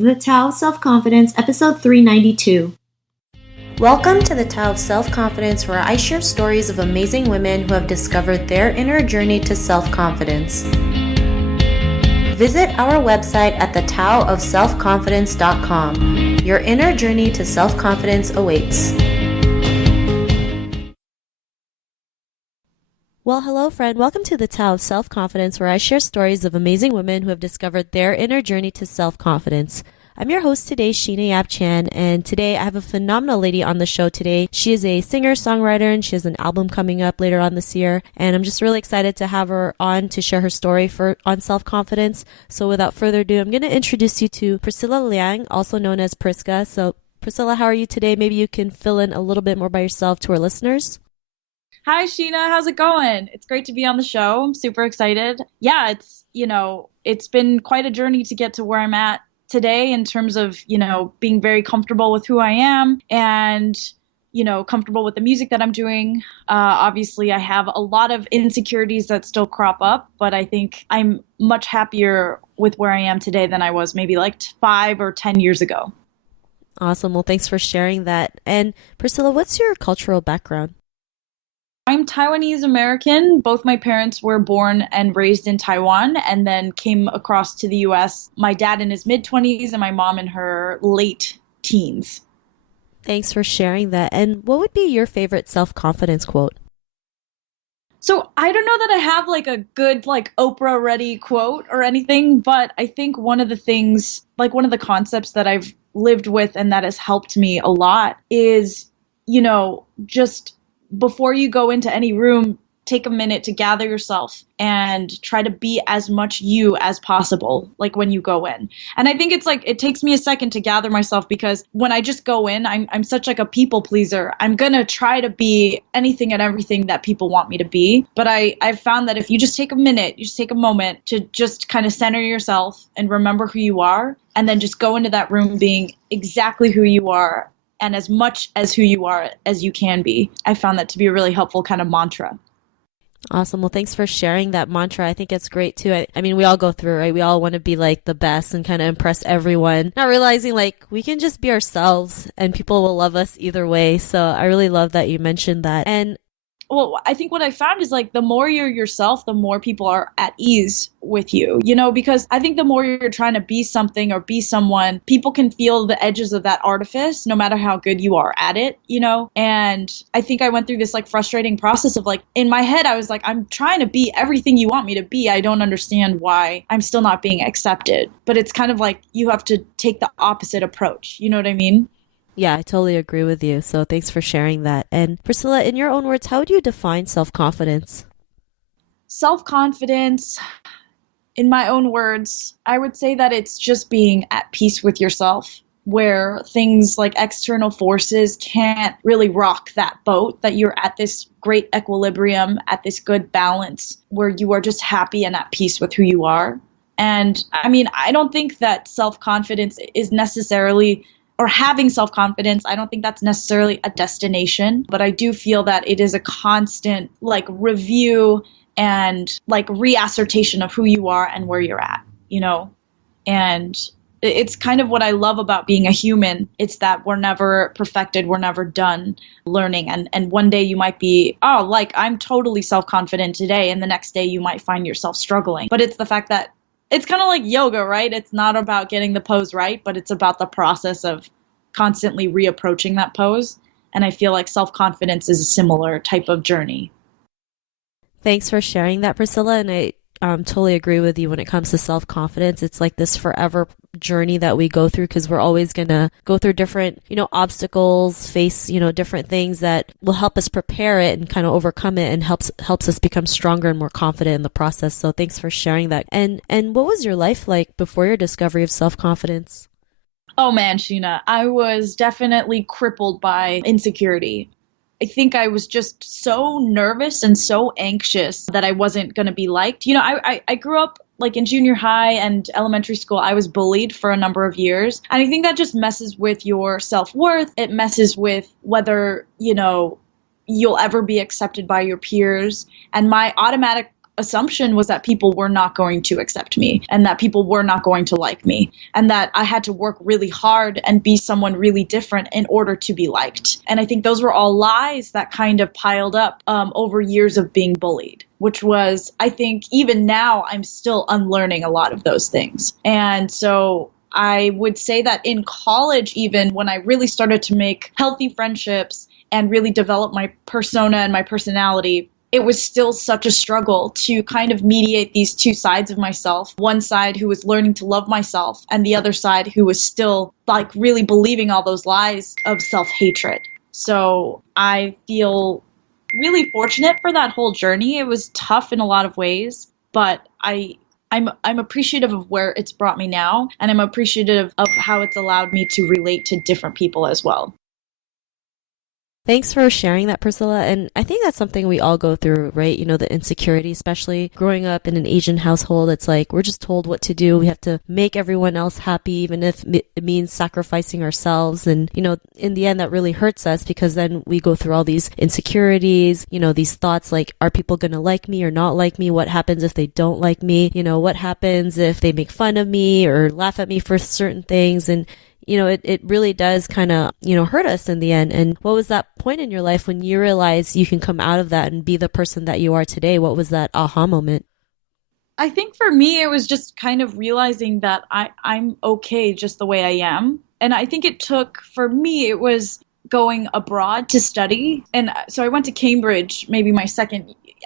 The Tao of Self-Confidence, episode 392. Welcome to the Tao of Self-Confidence, where I share stories of amazing women who have discovered their inner journey to self-confidence. Visit our website at thetaoofselfconfidence.com. Your inner journey to self-confidence awaits. Well, hello, friend. Welcome to the Tao of Self-Confidence, where I share stories of amazing women who have discovered their inner journey to self-confidence. I'm your host today, Sheena Yap Chan, and today I have a phenomenal lady on the show today. She is a singer-songwriter, and she has an album coming up later on this year, and I'm just really excited to have her on to share her story on self-confidence. So without further ado, I'm going to introduce you to Priscilla Liang, also known as Priska. So Priscilla, how are you today? Maybe you can fill in a little bit more by yourself to our listeners. Hi, Sheena. How's it going? It's great to be on the show. I'm super excited. Yeah, it's been quite a journey to get to where I'm at today in terms of, being very comfortable with who I am and, comfortable with the music that I'm doing. Obviously, I have a lot of insecurities that still crop up, but I think I'm much happier with where I am today than I was maybe like 5 or 10 years ago. Awesome. Well, thanks for sharing that. And Priscilla, what's your cultural background? I'm Taiwanese American. Both my parents were born and raised in Taiwan and then came across to the US. My dad in his mid-20s and my mom in her late teens. Thanks for sharing that. And what would be your favorite self-confidence quote? So I don't know that I have like a good Oprah ready quote or anything, but I think one of the things, one of the concepts that I've lived with and that has helped me a lot is, just before you go into any room, take a minute to gather yourself and try to be as much you as possible, when you go in. And I think it takes me a second to gather myself because when I just go in, I'm such a people pleaser. I'm going to try to be anything and everything that people want me to be. But I've found that if you just take a minute, you just take a moment to just kind of center yourself and remember who you are, and then just go into that room being exactly who you are and as much as who you are as you can be. I found that to be a really helpful kind of mantra. Awesome. Well, thanks for sharing that mantra. I think it's great too. I mean, we all go through, right? We all want to be the best and kind of impress everyone, not realizing we can just be ourselves and people will love us either way. So I really love that you mentioned that. And well, I think what I found is the more you're yourself, the more people are at ease with you, because I think the more you're trying to be something or be someone, people can feel the edges of that artifice no matter how good you are at it, and I think I went through this frustrating process of in my head, I was I'm trying to be everything you want me to be. I don't understand why I'm still not being accepted. But it's kind of you have to take the opposite approach. You know what I mean? Yeah, I totally agree with you. So thanks for sharing that. And Priscilla, in your own words, how would you define self-confidence? Self-confidence, in my own words, I would say that it's just being at peace with yourself, where things like external forces can't really rock that boat, that you're at this great equilibrium, at this good balance, where you are just happy and at peace with who you are. And I mean, I don't think that self-confidence is necessarily or having self-confidence, I don't think that's necessarily a destination, but I do feel that it is a constant review and reassertation of who you are and where you're at, and it's kind of what I love about being a human. It's that we're never perfected. We're never done learning. And one day you might be, I'm totally self-confident today. And the next day you might find yourself struggling. But it's the fact that it's kind of like yoga, right? It's not about getting the pose right, but it's about the process of constantly reapproaching that pose. And I feel like self-confidence is a similar type of journey. Thanks for sharing that, Priscilla. And I totally agree with you when it comes to self-confidence. It's this forever journey that we go through because we're always going to go through different, obstacles, face, different things that will help us prepare it and kind of overcome it and helps us become stronger and more confident in the process. So thanks for sharing that. And what was your life like before your discovery of self-confidence? Oh man, Sheena, I was definitely crippled by insecurity. I think I was just so nervous and so anxious that I wasn't going to be liked. I grew up in junior high and elementary school. I was bullied for a number of years. And I think that just messes with your self-worth. It messes with whether, you'll ever be accepted by your peers. And my automatic assumption was that people were not going to accept me and that people were not going to like me and that I had to work really hard and be someone really different in order to be liked. And I think those were all lies that kind of piled up over years of being bullied, which was, I think even now I'm still unlearning a lot of those things. And so I would say that in college, even when I really started to make healthy friendships and really develop my persona and my personality, it was still such a struggle to kind of mediate these two sides of myself. One side who was learning to love myself and the other side who was still like really believing all those lies of self-hatred. So I feel really fortunate for that whole journey. It was tough in a lot of ways, but I'm appreciative of where it's brought me now, and I'm appreciative of how it's allowed me to relate to different people as well. Thanks for sharing that, Priscilla. And I think that's something we all go through, right? You know, the insecurity, especially growing up in an Asian household. It's like we're just told what to do. We have to make everyone else happy, even if it means sacrificing ourselves. And, you know, in the end, that really hurts us because then we go through all these insecurities, you know, these thoughts like, are people going to like me or not like me? What happens if they don't like me? You know, what happens if they make fun of me or laugh at me for certain things? And you know, it really does kind of, you know, hurt us in the end. And what was that point in your life when you realized you can come out of that and be the person that you are today? What was that aha moment? I think for me, it was just kind of realizing that I'm okay just the way I am. And I think it took, for me, it was going abroad to study. And so I went to Cambridge, maybe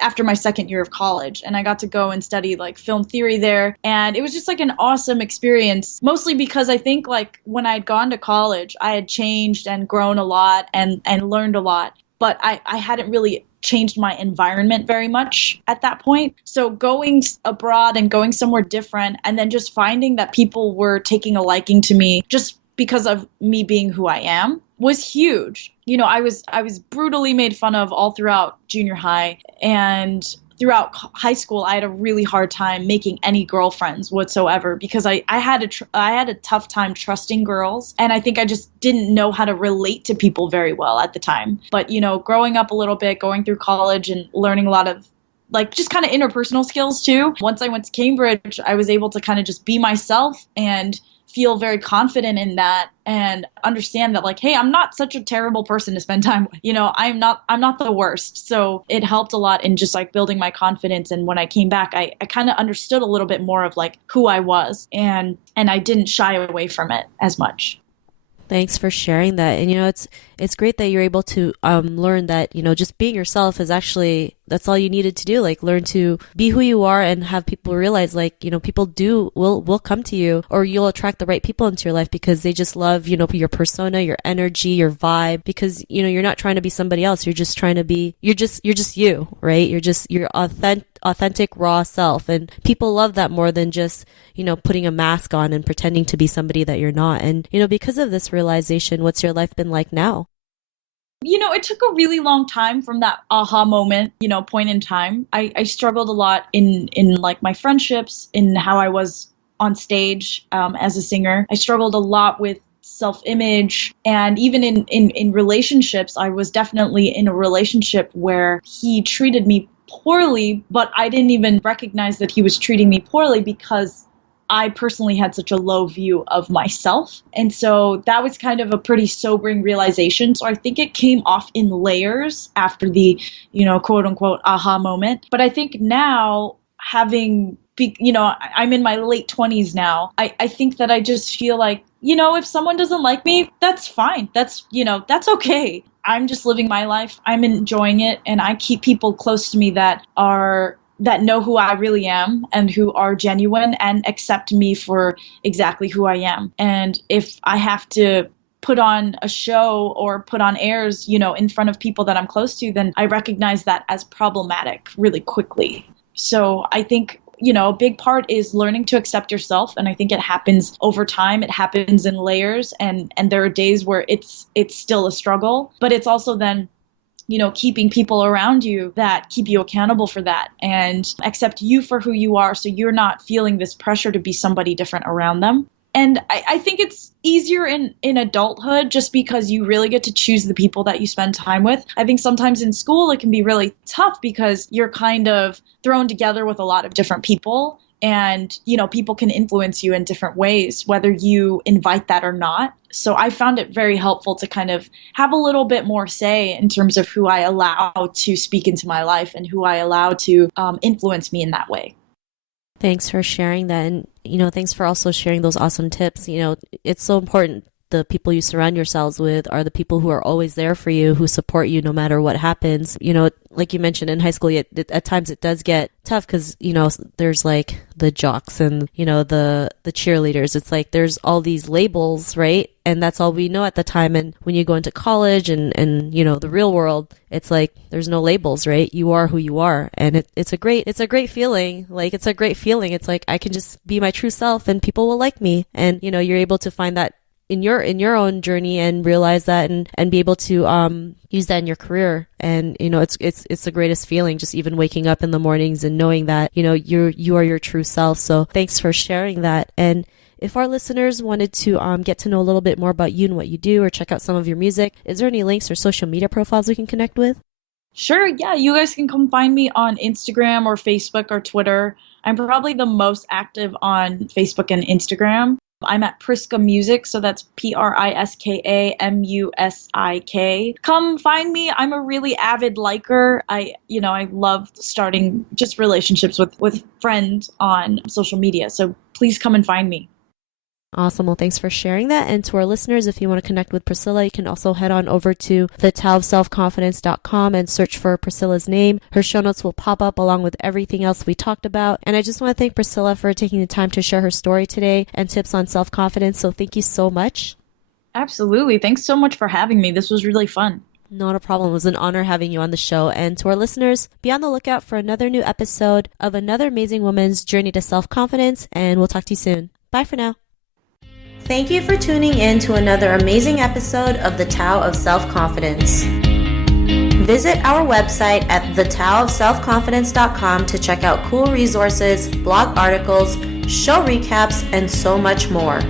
after my second year of college, and I got to go and study like film theory there. And it was just like an awesome experience, mostly because I think like when I'd gone to college, I had changed and grown a lot and learned a lot, but I hadn't really changed my environment very much at that point. So going abroad and going somewhere different and then just finding that people were taking a liking to me just because of me being who I am was huge. You know, I was brutally made fun of all throughout junior high, and throughout high school I had a really hard time making any girlfriends whatsoever because I had a tough time trusting girls, and I think I just didn't know how to relate to people very well at the time. But you know, growing up a little bit, going through college and learning a lot of like just kind of interpersonal skills too. Once I went to Cambridge, I was able to kind of just be myself and feel very confident in that and understand that like, hey, I'm not such a terrible person to spend time with. You know, I'm not the worst. So it helped a lot in just like building my confidence. And when I came back, I kind of understood a little bit more of like who I was, and I didn't shy away from it as much. Thanks for sharing that. And, you know, it's great that you're able to learn that, you know, just being yourself is actually, that's all you needed to do. Like learn to be who you are and have people realize like, you know, people will come to you, or you'll attract the right people into your life because they just love, you know, your persona, your energy, your vibe, because, you know, you're not trying to be somebody else. You're just trying to be, you're just you, right? You're just your authentic, raw self. And people love that more than just, you know, putting a mask on and pretending to be somebody that you're not. And, you know, because of this realization, what's your life been like now? You know, it took a really long time from that aha moment, you know, point in time. I struggled a lot in like my friendships, in how I was on stage as a singer. I struggled a lot with self-image, and even in relationships. I was definitely in a relationship where he treated me poorly, but I didn't even recognize that he was treating me poorly because I personally had such a low view of myself. And so that was kind of a pretty sobering realization. So I think it came off in layers after the, you know, quote unquote aha moment. But I think now, you know, I'm in my late 20s now. I think that I just feel like, you know, if someone doesn't like me, that's fine. That's, you know, that's okay. I'm just living my life. I'm enjoying it. And I keep people close to me that know who I really am and who are genuine and accept me for exactly who I am. And if I have to put on a show or put on airs, you know, in front of people that I'm close to, then I recognize that as problematic really quickly. So I think, you know, a big part is learning to accept yourself. And I think it happens over time. It happens in layers. And there are days where it's still a struggle, but it's also then, you know, keeping people around you that keep you accountable for that and accept you for who you are. So you're not feeling this pressure to be somebody different around them. And I think it's easier in adulthood just because you really get to choose the people that you spend time with. I think sometimes in school it can be really tough because you're kind of thrown together with a lot of different people. And, people can influence you in different ways, whether you invite that or not. So I found it very helpful to kind of have a little bit more say in terms of who I allow to speak into my life and who I allow to influence me in that way. Thanks for sharing that. And, thanks for also sharing those awesome tips. It's so important. The people you surround yourselves with are the people who are always there for you, who support you no matter what happens. Like you mentioned in high school, at times it does get tough because, there's like the jocks and, the cheerleaders. It's like there's all these labels, right? And that's all we know at the time. And when you go into college and the real world, it's like there's no labels, right? You are who you are. And it's a great feeling. Like, it's a great feeling. It's like I can just be my true self and people will like me. And, you're able to find that in your own journey and realize that and be able to use that in your career. And it's the greatest feeling, just even waking up in the mornings and knowing that you are your true self. So thanks for sharing that. And if our listeners wanted to get to know a little bit more about you and what you do, or check out some of your music, is there any links or social media profiles we can connect with? Sure, yeah, you guys can come find me on Instagram or Facebook or Twitter. I'm probably the most active on Facebook and Instagram. I'm at Priska Music, so that's PriskaMusik. Come find me. I'm a really avid liker. I love starting just relationships with friends on social media. So please come and find me. Awesome. Well, thanks for sharing that. And to our listeners, if you want to connect with Priscilla, you can also head on over to thetaoofselfconfidence.com and search for Priscilla's name. Her show notes will pop up along with everything else we talked about. And I just want to thank Priscilla for taking the time to share her story today and tips on self-confidence. So thank you so much. Absolutely. Thanks so much for having me. This was really fun. Not a problem. It was an honor having you on the show. And to our listeners, be on the lookout for another new episode of another amazing woman's journey to self-confidence. And we'll talk to you soon. Bye for now. Thank you for tuning in to another amazing episode of The Tao of Self-Confidence. Visit our website at thetaoofselfconfidence.com to check out cool resources, blog articles, show recaps, and so much more.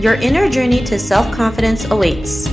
Your inner journey to self-confidence awaits.